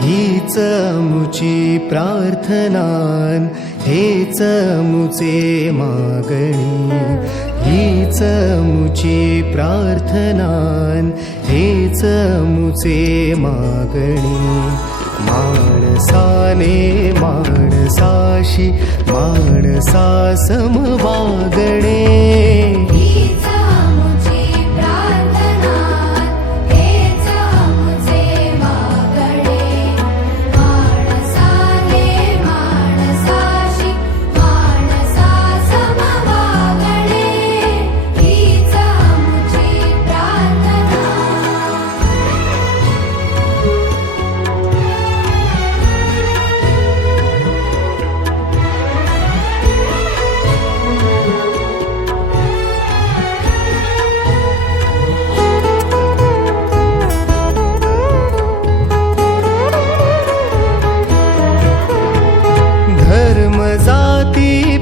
हीच मुची प्रार्थनान, हेच मुचे मागणी. हीच मुची प्रार्थनान, हेच मुचे मागणी. माणसाने माणसाशी माणसा समवागणे.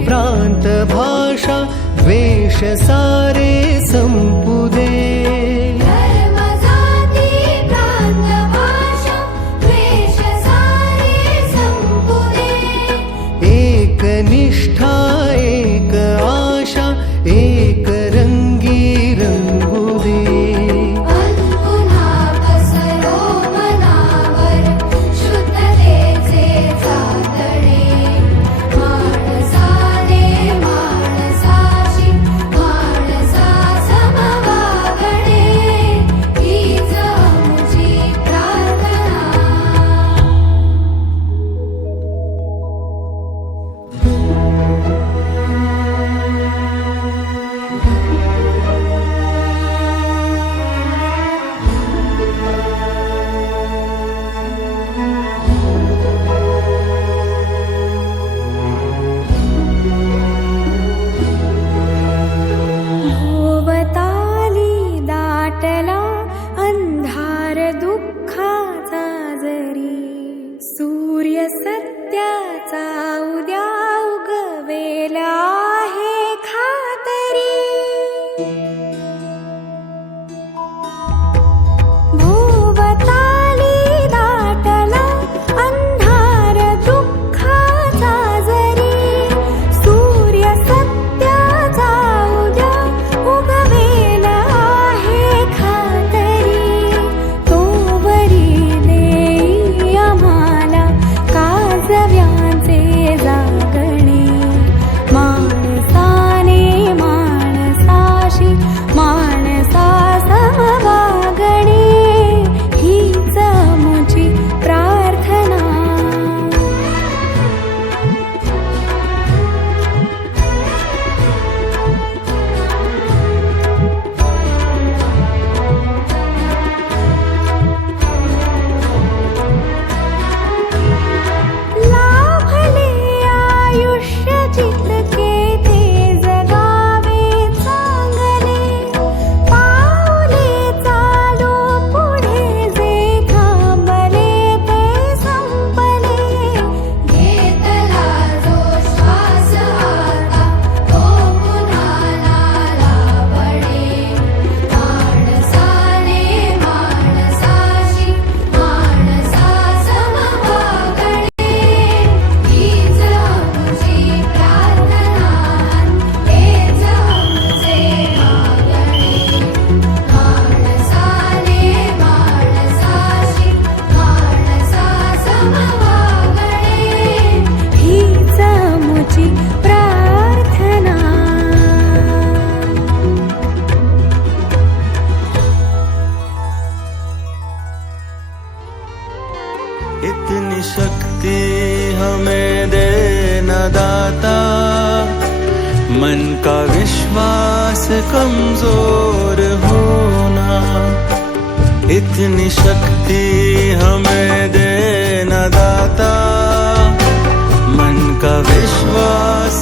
प्रांत भाषा द्वेष सारे संपू दे. धर्म जाती प्रांत भाषा द्वेष सारे संपू दे. एक निष्ठा एक आशा एक रंगी रंगू दे. पुन्हा पसरो मनावर शुद्धतेचे चांदणे. सूर्य सत्याचा उद्या उगवेला आहे खातरी. भोवताली दाटला अंधार दुःखाचा जरी. सूर्य सत्याचा उद्या उगवेला आहे खातरी. तोवरी देई आम्हाला काजव्यांचे जागणे. माणसाने माणसाशी माणसा समवागणे. हीच मुची प्रार्थना. लाभले आयुष्य जितके ते जगावे चांगले. पाऊले चालू पुढे जे थांबले ते संपले. घेतला जो श्वास आता तो पुन्हा लाभणे. माणसाने माणसाशी माणसा समवागणे. हीच मुची प्रार्थना, हेच मुचे मागणे. माणसाने माणसाशी माणसा समवागणे. हीच मुची प्रार्थना. इतनी शक्ति हमें दे न दाता. मन का विश्वास कमजोर होना. इतनी शक्ति हमें दे न दाता. मन का विश्वास